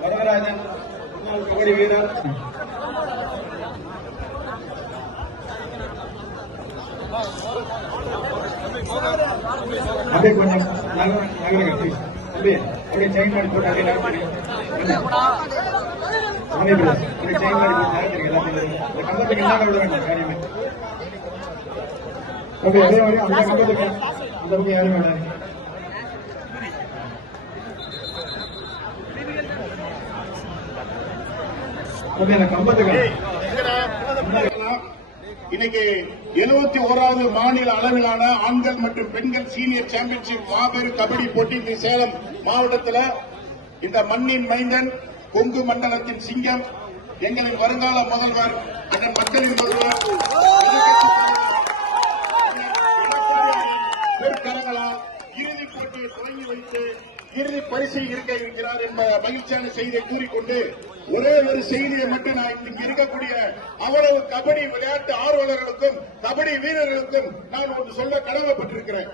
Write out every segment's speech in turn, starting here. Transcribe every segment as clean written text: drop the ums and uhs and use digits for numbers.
வரதராஜன் முன்னாள் கபடி வீரர் அப்படியே கொஞ்சம் அப்படியே செயின் பண்ணி போட்டு அப்படியே செயின் பண்ணி போட்டு கம்பத்துக்கு என்ன விட வேண்டாம் காரியமே. ஓகே அதே மாதிரி அந்த கம்பத்துக்கு அந்த பக்கம் யாரும் வேண்டாம். இன்னைக்கு 71வது மாநில அளவிலான ஆண்கள் மற்றும் பெண்கள் சீனியர் சாம்பியன்ஷிப் மாபெரும் கபடி போட்டி சேலம் மாவட்டத்தில் இந்த மண்ணின் மைந்தன் கொங்கு மண்டலத்தின் சிங்கம் எங்களின் வருங்கால முதல்வர் அதன் மக்களின் முதல்வர் பொற்கரங்களால் இறுதிப் போட்டியை தொடங்கி வைத்து இறுதி பரிசை இருக்க இருக்கிறார் என்ற மகிழ்ச்சியான செய்தியை கூறிக்கொண்டு ஒரே ஒரு செய்தியை மட்டும் நான் இங்கு இருக்கக்கூடிய அவ்வளவு கபடி விளையாட்டு ஆர்வலர்களுக்கும் கபடி வீரர்களுக்கும் நான் ஒன்று சொல்ல கடமைப்பட்டிருக்கிறேன்.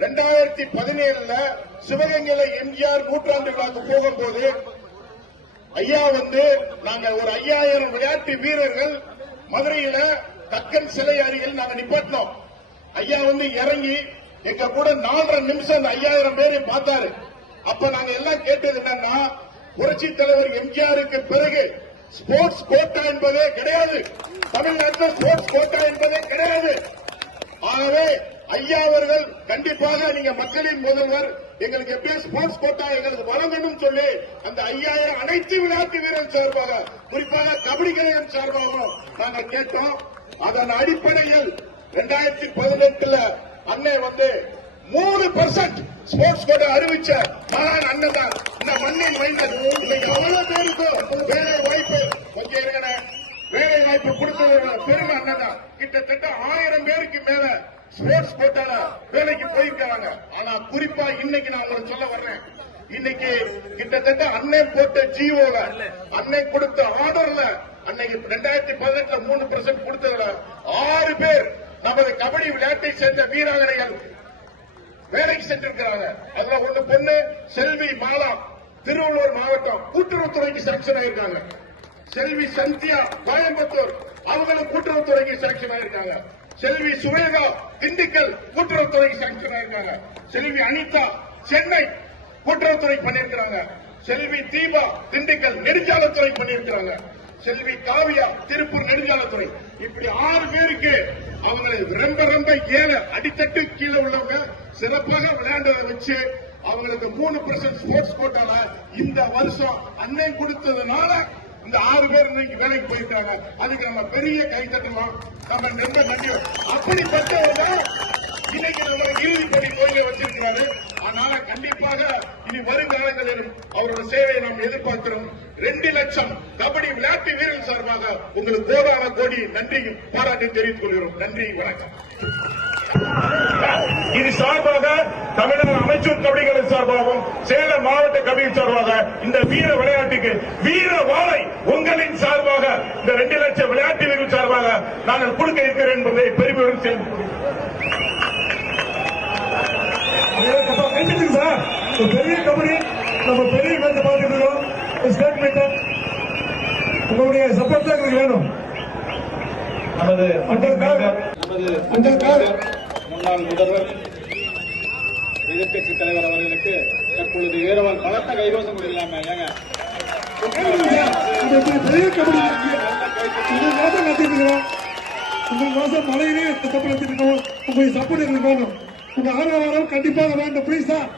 2017 சிவகங்கையில எம்ஜிஆர் நூற்றாண்டு விழாக்கு போகும்போது ஐயா நாங்க ஒரு 5000 விளையாட்டு வீரர்கள் மதுரையில கக்கன் சிலை அருகில் நாங்க நிப்பாட்டினோம். ஐயா இறங்கி எங்க கூட 4.5 நிமிஷம் அந்த 5000 பேரை பார்த்தாரு. அப்ப நாங்க எல்லாம் கேட்டது என்னன்னா, புரட்சி தலைவர் எம்ஜிஆருக்கு பிறகு ஸ்போர்ட்ஸ் கோட்டா என்பதே கிடையாது, தமிழ்நாட்டில் ஸ்போர்ட்ஸ் கோட்டா என்பதே கிடையாது. ஆகவே ஐயா அவர்கள் கண்டிப்பாக நீங்க மக்களின் முதல்வர், எங்களுக்கு எப்படியும் ஸ்போர்ட்ஸ் கோட்டா எங்களுக்கு வழங்கணும் சொல்லி அந்த 5000 அனைத்து விளையாட்டு வீரர்கள் சார்பாக, குறிப்பாக கபடி கலைஞர் சார்பாகவும் நாங்கள் கேட்டோம். அதன் அடிப்படையில் 2018 அன்னை 3% ஸ்போர்ட்ஸ் கோட்டா அறிவிச்ச மகான் அண்ணன் தான் இந்த மண்ணின் மைந்தன். இன்னைக்கு எவ்வளவு பேருக்கு வேலை வாய்ப்பு கொஞ்சம் வேலை வாய்ப்பு கொடுத்தது பெருமை அண்ணன் தான். கிட்டத்தட்ட 1000 பேருக்கு மேல ஸ்போர்ட்ஸ் கோட்டால வேலைக்கு போயிருக்காங்க. ஆனா குறிப்பா இன்னைக்கு நான் உங்களுக்கு சொல்ல வர்றேன், இன்னைக்கு கிட்டத்தட்ட அன்னை போட்ட ஜிஓல அன்னை கொடுத்த ஆர்டர்ல அன்னைக்கு 2018 3% கொடுத்ததுல 6 பேர் நமது கபடி விளையாட்டை சேர்ந்த வீராங்கனைகள் வேலைக்கு சென்றிருக்கிறாங்க. அதுல ஒண்ணு பொண்ணு செல்வி மாலா, திருவள்ளூர் மாவட்டம் கூட்டுறவுத்துறைக்கு சாங்ஷன் ஆயிருக்காங்க. செல்வி சந்தியா கோயம்புத்தூர், அவங்களும் கூட்டுறவுத்துறைக்கு சாங்ஷன் ஆயிருக்காங்க. செல்வி சுவேதா திண்டுக்கல் கூட்டுறவுத்துறைக்கு சாங்ஷன் ஆயிருக்காங்க. செல்வி அனிதா சென்னை கூட்டுறவுத்துறை பண்ணிருக்கிறாங்க. செல்வி தீபா திண்டுக்கல் நெடுஞ்சாலைத்துறை பண்ணிருக்கிறாங்க. செல்வி காவியா திருப்பூர் நெடுஞ்சாலைத்துறை. இப்படி 6 பேருக்கு அவங்களை ரொம்ப ஏழை அடித்தட்டு கீழே உள்ளவங்க சிறப்பாக விளையாண்டதை வச்சு அவங்களுக்கு 3% ஸ்போர்ட்ஸ் கோட்டால இந்த வருஷம் அன்னை கொடுத்ததுனால இந்த 6 பேர் இன்னைக்கு வேலைக்கு போயிருக்காங்க. அதுக்கு நம்ம பெரிய கைத்தட்டலாம், நம்ம ரொம்ப நன்றி. அப்படிப்பட்டவங்க இன்னைக்கு நம்ம இறுதிப்படி கோயிலை வச்சிருக்கிறாரு. அதனால கண்டிப்பாக இனி வருங்காலங்களில் அவரோட சேவையை நாம் எதிர்பார்க்கிறோம். 2 லட்சம் கபடி விளையாட்டு வீரர்கள் சார்பாக உங்களுக்கு கோடான கோடி நன்றி பாராட்டி தெரிவித்துக் கொள்கிறோம். நன்றி, வணக்கம். இது சார்பாக தமிழக அமைச்சர் கபடிகளின் சார்பாகவும் சேலம் மாவட்ட கபடி சார்பாக இந்த வீர விளையாட்டுக்கு வீர வாழை உங்களின் சார்பாக இந்த 2 லட்சம் விளையாட்டு வீரர்கள் சார்பாக நாங்கள் கொடுக்க இருக்கிறேன் என்பதை பெருமையுடன் செய்து சார். பெரிய கபடி நம்ம பெரிய மேட்ச் பார்த்துக்கிறோம். ஸ்டேட் மீட்டர் உங்களுடைய சப்போர்ட் தான் எங்களுக்கு வேணும். நமது முன்னாள் முதல்வர் எதிர்கட்சி தலைவர் அவர்களுக்கு தற்பொழுது வீரவால் பலத்த கைரோசம் கொடுக்கலாமே. ஏங்க பெரிய கபடி நடத்திருக்கிறோம். உங்கள் மாசம் மழையிலே சப்போர்ட் எடுத்துருக்கோம். உங்களுடைய சப்போர்ட் எங்களுக்கு வேணும். உங்க ஆதரவாரம் கண்டிப்பாக வேண்டும். Please sir.